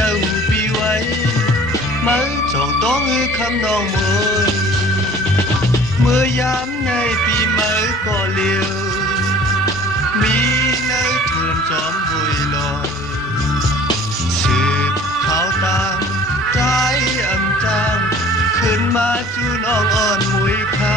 นาวปีไว้มาจองต้องคำนองมวยเมื่อยามในปีเมื่อก็เลียวมีในทุนจอมหุยลอยสืบข่าวตามใจอำจางขึ้นมาจูน้องอ่อนมวยคำ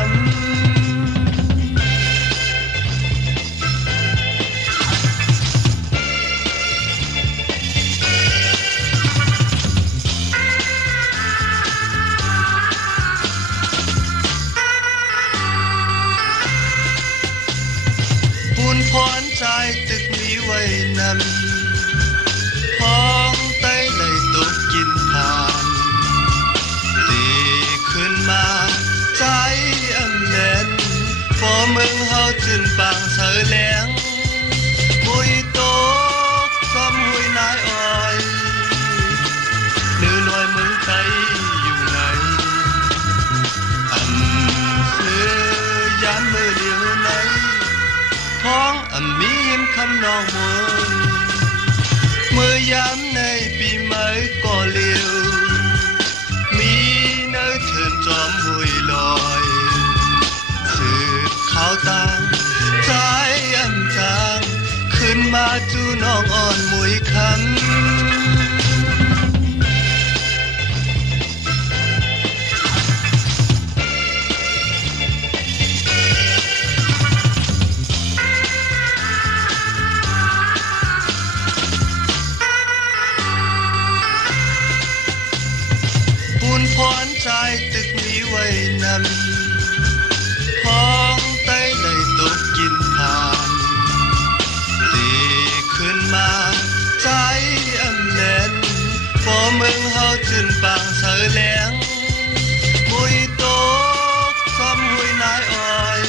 บุญพรใจตึกนี้ไว้นำพ้องไต้เลยตกกินผ่านตีขึ้นมาใจอำแน่นพอเมืองเฮาจืนปางเสอแหลงหุยตกซ้อมหุยนายอ้อยนือน้อยเมืองไต้อยู่ไหนอำเสือยามมือเดียวไหนท้องมีมคำนองมวยเมื่อยามในปีใหม่ก็เลียวมีเนื้อเถินจอมหุยลอยสืบข่าวต่างใจอำจางขึ้นมาจูน้องอ่อนมวยคำพรใจตึกนี้ไว้นำพ้องไต้เลยตกกินผ่านตีขึ้นมาใจอำแน่นพอเมืองเฮาจืนปางเสอแหลงหุยตกซ้อมหุยนายอ้อย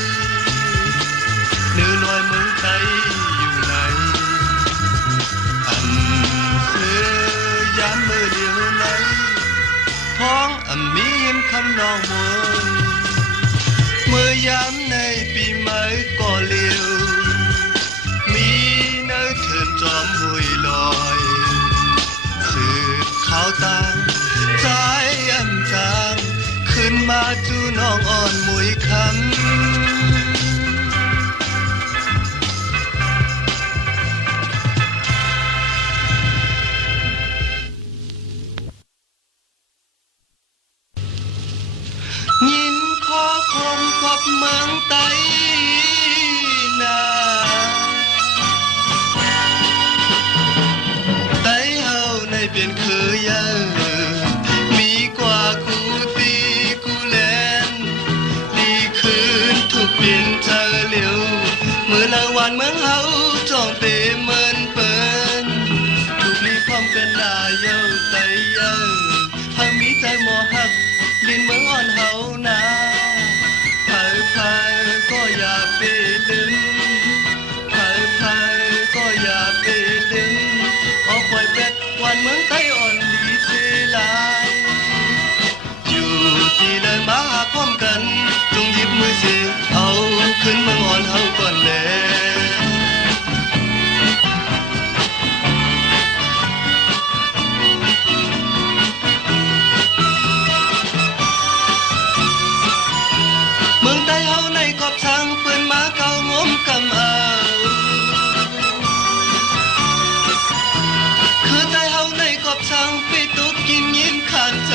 นือน้อยเมืองไต้อยู่ไหนอำเสือยามมือเดียวไหนท้องมีมคำนองมวยเมื่อยามในปีใหม่ก็เลียวมีเนื้อเถินจอมหุยลอยสืบข่าวต่างใจอำจางขึ้นมาจูน้องอ่อนมวยคำยินขอคมขอบเมืองไต้นาไต้เฮาในเปลี่ยนคือยามีกว่ากูตีกูแลนดีคืนทุกเปลี่ยนเธอเหลียวมือละวันเมืองเฮาจองเตเมินเปิ้นทุกนี้พร้อมเป็นลาเย้าไต้เย้าถ้ามีใจหมอหักลินเมืองอ่อนเฮานาเผยเผยก็อย่าไปลืมเผยเผยก็อย่าไปลืมเอาปล่อยเป็ดวันเมืองไต้อ่อนดีเสียหลายอยู่ที่เดินมาหาพร้อมกันจงหยิบมือสิเอาขึ้นเมืองอ่อนเฮาก่อนแลเมืองไต้เฮาในขอบทางปืนมาเก่างมกำเอาคือไต้เฮาในขอบทางไปตุกกินยิ้มข้างใจ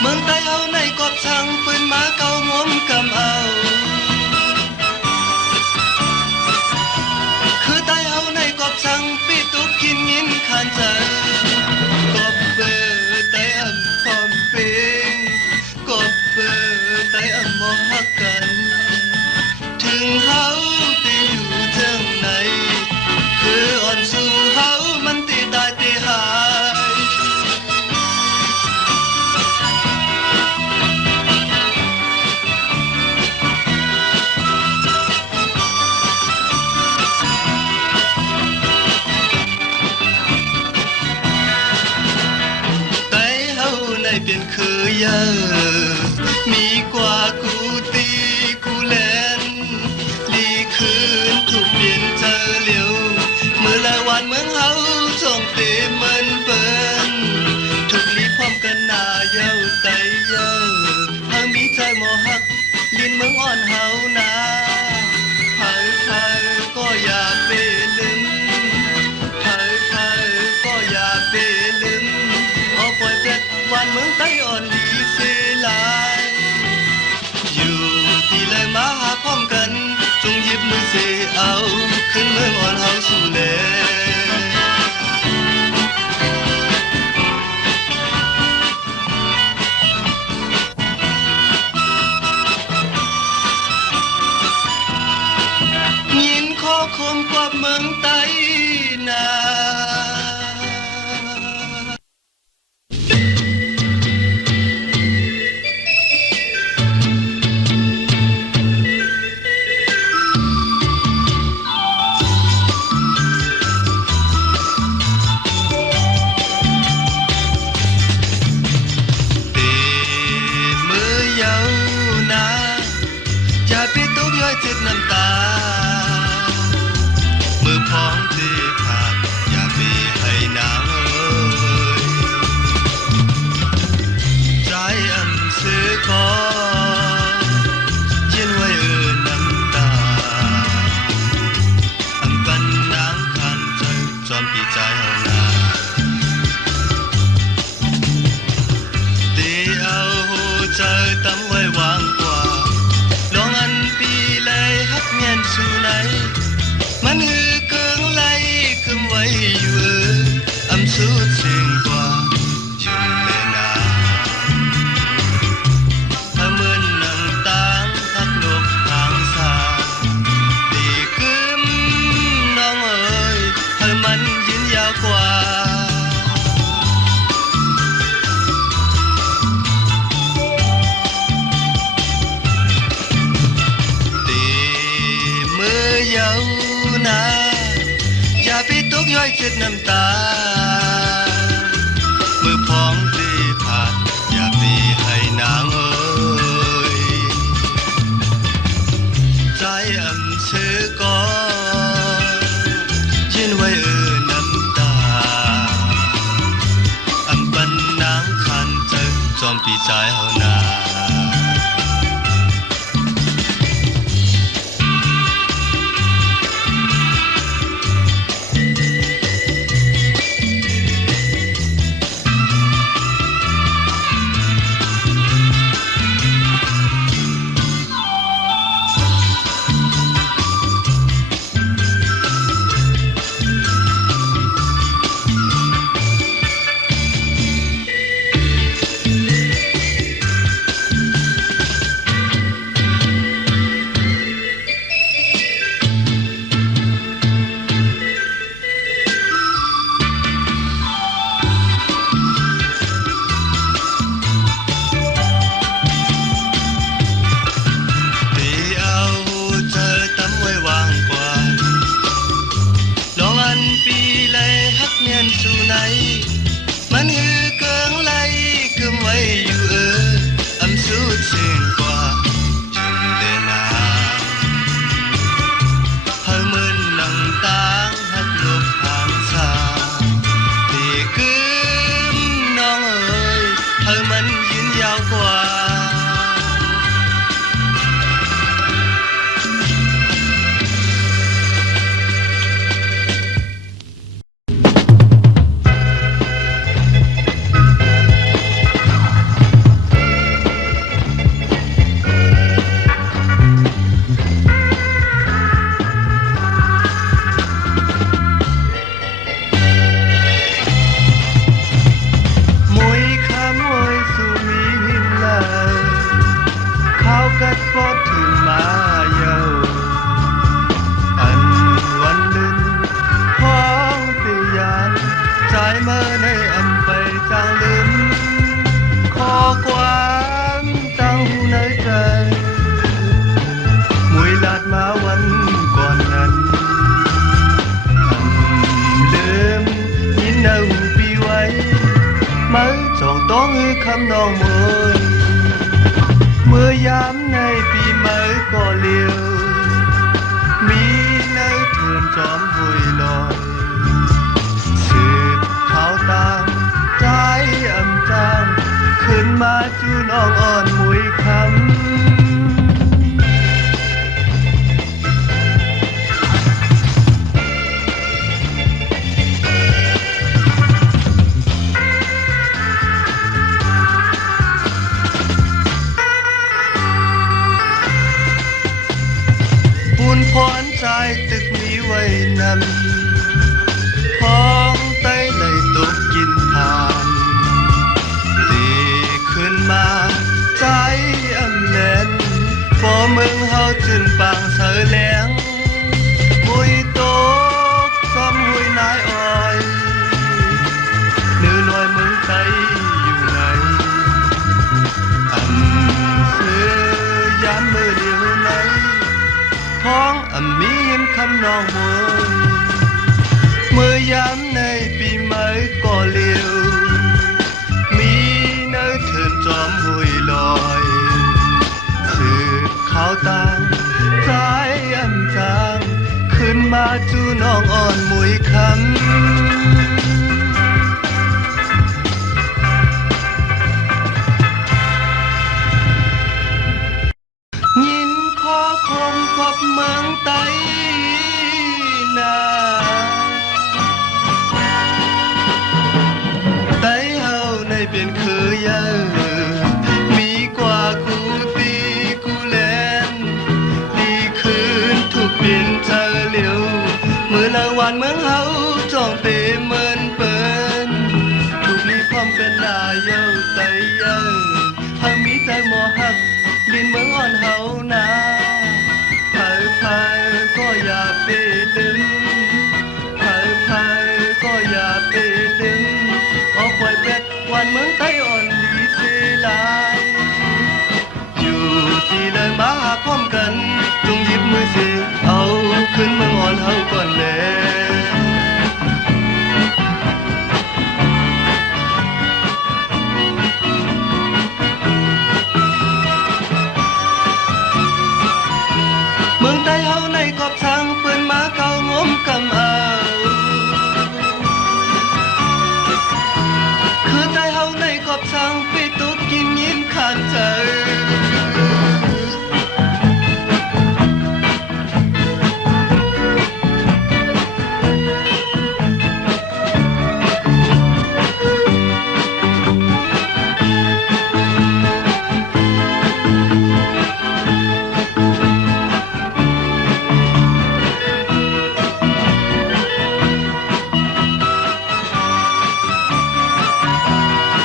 เมืองไต้เฮาในกอบท เป็นคือเยอะมีกว่ากูตีกูแลนลีคืนถูกเปลี่ยนเจอเหลียวมือละวันเมืองเฮาส่งเตมันเปิ้นถูกลีพร้อมกันหน้าเย้าไตเยอะทางมีใจหมอฮักลินเมืองอ่อนเฮานาเผาก็อย่าไปลืมเผาก็อย่าไปลืมเอาปล่อยเปล็ดวันเมืองใต้อ่อนลีเสลายอยู่ที่แลมาหาพร้อมกันจงหยิบมือเสเอาขึ้นเมืองอ่อนเฮาสู่แลยินข้อคมกว่าเมืองใต้นา เตมือเยานาอย่าไปตกย้อยเจ็บน้ำตามือพ้องที่ขาดอย่าไปให้นางเอ่ยใจอำซื้อขอเย็นไว้น้ำตาอำปันนางคันใจจอมปีใจเฮานาตีเอาหูใจตำไว้วางกว่าลองอันปีเลยฮักเงียนสู่ไหนมันฮือเกิงไหลกึมไว้อยู่อำสุดเสียงกว่าอยู่แลนาถ้าเหมือนน้ำตาลทักนกทางสาตีกึมน้องเอ๋ยให้มันยืนยาวกว่า ตีมือเยานาอย่าไปตกย้อยเจ็ดน้ำตามือพ้องตีผ่านอย่าไปให้นางเอ่ยใจอำซื้อก่อนยืนไว้น้ำตาอำปันนางคันเจอจอมปีใจเฮานา จองต้องให้คำน้องมวยเมื่อยามในปีใหม่ก็เลี้ยวมีในทุนจอมหุยลอยสืบข่าวตามใจอำจางขึ้นมาจูน้องอ่อนมุยคำอุ่นพรใจตึกมีไว้นำพ้องไต้เลยตกกินทานตีขึ้นมาใจอำแลนพอเมืองเฮาจืนปางเสอแหลงหุยตกซ้อมหุยนายอ้อยเนื้อน้อยเมืองไต้อยู่ไหนอำเสือยามมือเดียวไหนท้องมียิ้มคำนองมวยเมื่อยามในปีใหม่ก็เลี้ยวมีเนื้อเถินจอมหุยลอยสืบข่าวต่างใจอำจางขึ้นมาจูน้องอ่อนมุยคำยินขอคมกบเมืองไต้นาไต้เฮาในเป็นคือเยอะมีกว่ากูตีกูแลนดีคืนทุกปีนเธอเหลียวมือละวันเมืองเฮาจ้องเตเมินเปิ้นทุกนี้พร้อมกันหน้าเย้าไต้เยอะเฮามีใจหมอหักดินเมืองอ่อนเฮานาเผยเผยก็อย่าไปดึงเผยเผยก็อย่าไปดึงออกไว้เป็ดวันเมืองไต้อ่อนดีเสียหลายอยู่ที่เลยมาหาพร้อมกันจงหยิบมือสิเอาขึ้นเมืองอ่อนเฮาก่อนแลเมืองไต้เฮาในกอบทางปืนมาเก่างมกำเอาคือไต้เฮาในกอบทางไปตุกกินยิ้มขานใจ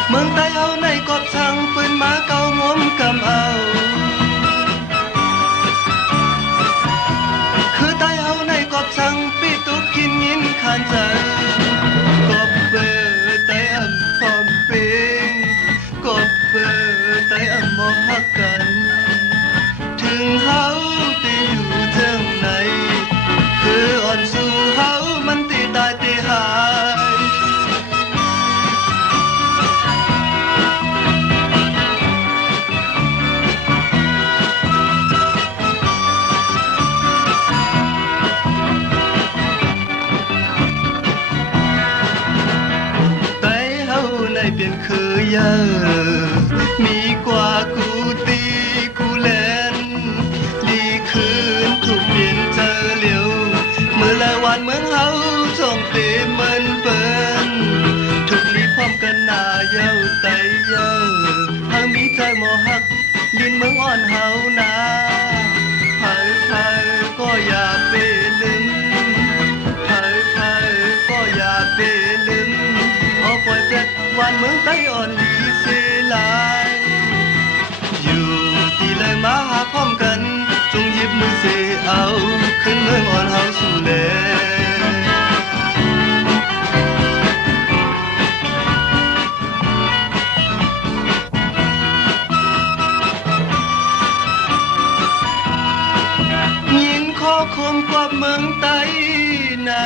เมืองไต้เฮาในกอบทางปืนมาเก่างมกำเอาคือไต้เฮาในกอบทางไปตุกกินยิ้มขานใจกอบเบอไต้อำพร้อมเป็นกอบเบอไต้อำบ่ฮักกันถึงเฮาติอยู่จังไหนคืออ่อนสู่เฮามันติตายติหายไต้เฮาในเป็นคือเยอะมีกว่ากูตีกูแลนดีคืนทุกเปลี่ยนเจอเหลียวมือละวันเมืองเฮาจ้องเตเมินเปิ้นทุกลีพร้อมกันหน้าเย้าไต้เยอะเฮามีใจหมอหักลินเมืองอ่อนเฮานาเผยเผยก็อย่าไปลืมเผยเผยก็อย่าไปลืมเอาปล่อยเป็ดวันเมืองไต้อ่อนดีเสียหลายอยู่ที่เลยมาหาพร้อมกันจงหยิบมือเสเอาขึ้นเมืองอ่อนเฮาสู่แลยินขอคมกว่าเมืองไต้นา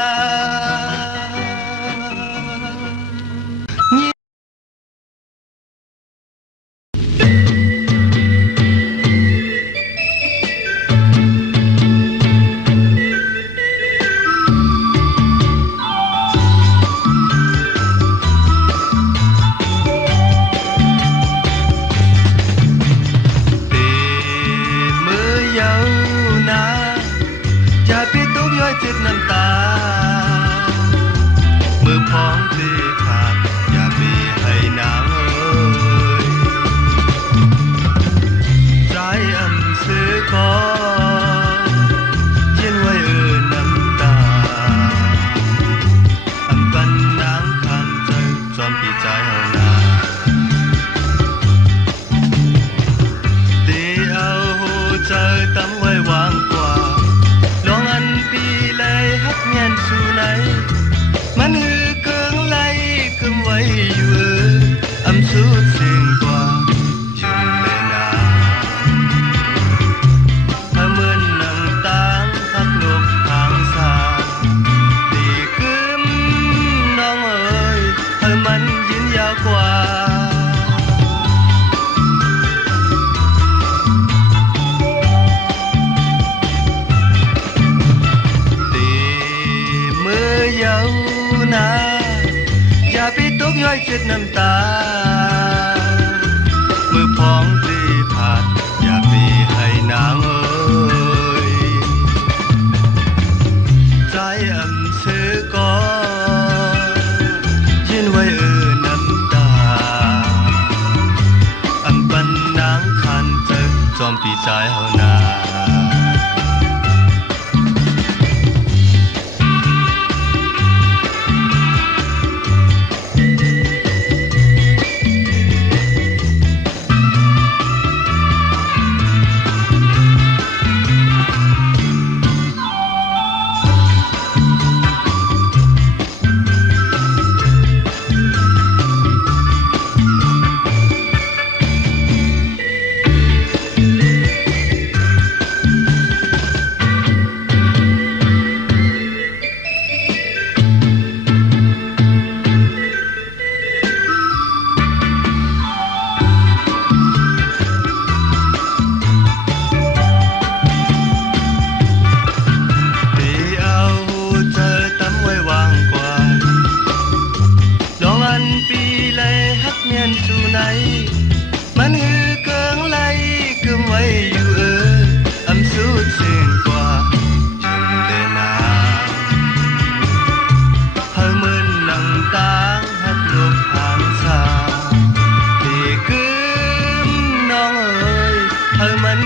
ตีมือเยาวนาอย่าไปตกย้อยเจ็ดน้ำตามือพองตีผ่านอย่าไปให้นางเอ้ยใจอำซื้อก่อนยืนไว้น้ำตาอำปันนางคันเจอจอมปีใจเฮานามันฮือเกิงไหลกึมไว้อยู่อำสูดเสียงกว่าจุงเดนาเฮามึนนังตางฮักลูกหางสาที่กึมน้องเอ้ยเฮามัน